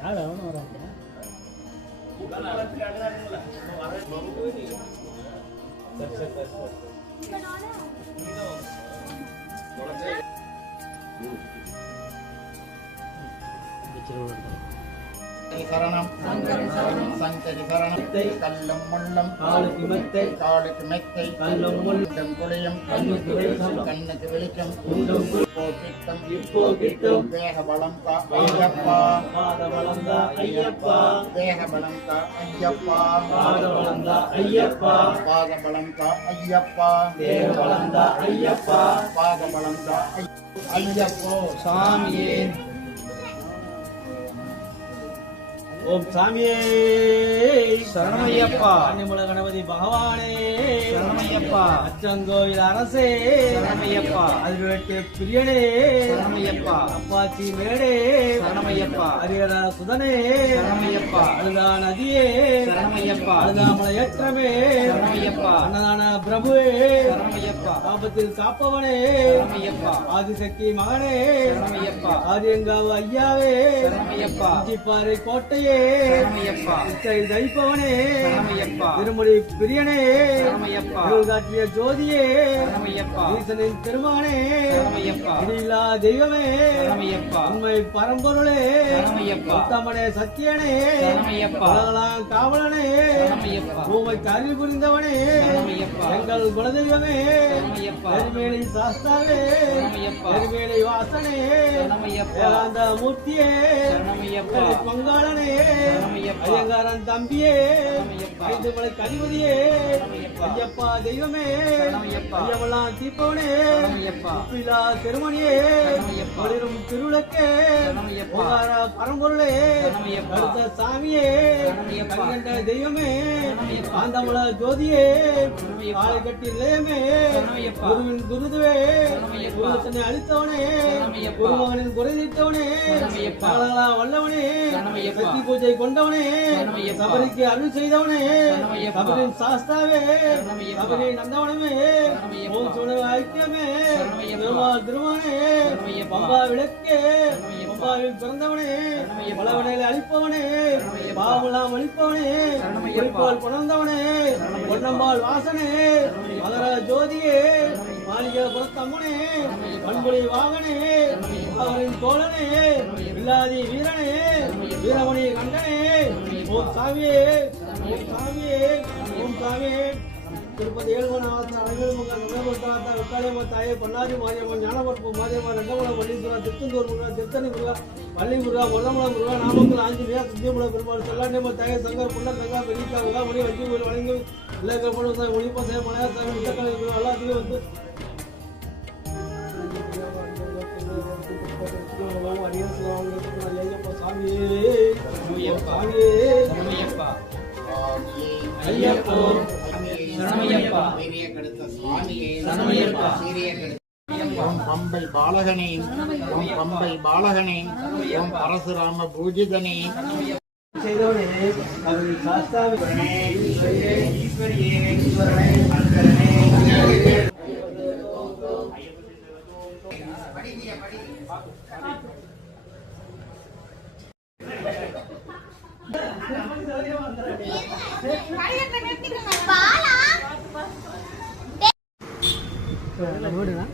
யார் அவனு வராங்க சரணம் சங்கரி சரணம் கல்லும் முள்ளும் காலுக்கு மெத்தை கல்லும் முள்ளும் குளியும் கண்ணுக்கு வெளிச்சம் இப்போ கிட்டும் தேக பலம் கா ஐயப்பா தேக பலம் கா ஐயப்பா பாத பலம் கா ஐயப்பா பாத பலம் கா ஐயப்போ சாமியே. ஓம் சாமியே சரணமையப்பா. கன்னிமுல கணபதி பகவானே சரணமையப்பா. அச்சங்கோவில் அரசே சரணமையப்பா. அதிர்வேட்டு பிரியனே சரணமையப்பா. அப்பாச்சி மேடே சரணமையப்பா. ஹரிஹர சுதனே சரணமையப்பா. அழுதா நதியே சரணமையப்பா. அழுதாமலை ஏற்றமே சரணமையப்பா. அன்னதான பிரபுவே சரணமையப்பா. ஆபத்தில் காப்பவனே சரணமையப்பா. ஆதிசக்தி மகனே சரணமையப்பா. ஆதியங்காவு ஐயாவே சரணமையப்பா. இஞ்சிப்பாறை கோட்டையே சரணமையப்பா. இச்சையில் தரிப்பவனே சரணமையப்பா. திருமுடி பிரியனே சரணமையப்பா. காட்டிய ஜோதியே சரணமையப்பா. ஈசனின் திருமகனே சரணமையப்பா. இடியில்லா தெய்வமே சரணமையப்பா. உண்மை பரம்பொருளே சரணமையப்பா. உத்தமனே சத்தியனே சரணமையப்பா. உலகளாம் காவலனே சரணமையப்பா. பூமைக்கு அறிவு புரிந்தவனே சரணமையப்பா. எங்கள் குலதெய்வமே சரணமையப்பா. எரிமேலி சாஸ்தாவே சரணமையப்பா. எரிமேலி வாசனே சரணமையப்பா. வேதாந்த மூர்த்தியே சரணமையப்பா. பங்காளனே சரணமையப்பா. ஐயங்காரன் தம்பியே சரணமையப்பா. ஐந்து மலைக்கு அதிபதியே சரணமையப்பா. ஐயப்பா தெய்வமே சரணமையப்பா. ஐயமெல்லாம் தீப்பவனே சரணமையப்பா. உப்பிலா திருமணியே சரணமையப்பா. ஒளிரும் திருவிளக்கே சரணமையப்பா. ஓங்கார பரம்பொருளே சரணமையப்பா. கருத்த சாமியே சரணமையப்பா. கண்கண்ட தெய்வமே சரணமையப்பா. காந்தமுல ஜோதியே சரணமையப்பா. காலை கட்டி இளையமே சரணமையப்பா. குருவின் குருதுவே சரணமையப்பா. குருத்தனை அளித்தவனே சரணமையப்பா. குருமகனின் குறைதீர்த்தவனே சரணமையப்பா. காலங்களா வல்லவனே சரணமையப்பா. சக்தி பூஜை கொண்டவனே சரணமையப்பா. சபரிக்கு அருள் செய்தவனே சரணமையப்பா. சபரின் சாஸ்தாவே சரணமையப்பா. சபரி நந்தவனமே சரணமையப்பா. ஓம் சுடர் ஐக்கியமே சரணமையப்பா. திருமால் திருமானே சரணமையப்பா. பம்பா விளக்கே சரணமையப்பா. பம்பாவில் பிறந்தவனே சரணமையப்பா. பலவனையில் அழிப்பவனே சரணமையப்பா. பாவலாம் அழிப்பவனே சரணமையப்பா. குறிப்பால் புணர்ந்தவனே சரணமையப்பா. பொன்னம்பாள் வாசனே சரணமையப்பா. மகர ஜோதியே சரணமையப்பா. மாளிகை புறத்தம்மனே சரணமையப்பா. பண்புலி வாகனே சரணமையப்பா. அவரின் தோழனே சரணமையப்பா. வில்லாதி வீரனே சரணமையப்பா. வீரமணி கண்டனே சரணமையப்பா. ஓம் சாமியே சரணமையப்பா. ஓம் சாமியே ஓம் சாமியே திருப்பதி ஏழுமனாவத்த அழகர் நகர்வட்டாத்த வெக்காளியம்மன் தாயே பொன்னாதி மாரியம்மன் ஞானபரப்பு மாரியம்மன் ரெங்கமல பள்ளீஸ்வரா திருச்செந்தூர் முருகா திருத்தணி முருகா பள்ளி முருகா கொல்லமலம் முருகா நாமக்கல் ஆஞ்சநேயா சுத்தியமுல பெருமாள் செல்லாண்டியம்மன் தாயே சங்கர் புள்ள தங்கா பெரியக்கா முகாமணி வஞ்சி வழங்கி இலக்க பொண்ணு ஒளிப்பசை மலையா சாமி விட்டக்கலை எல்லாத்தையும் வந்து ஐயப்போ சரணமையப்பா. சரணமையப்பா. ஓம் பம்பை பாலகனே ஓம் பம்பை பாலகனே ஓம் பரசுராம பூஜிதனே செய்தவனே அவரின் சாஸ்தாவே வீடுனா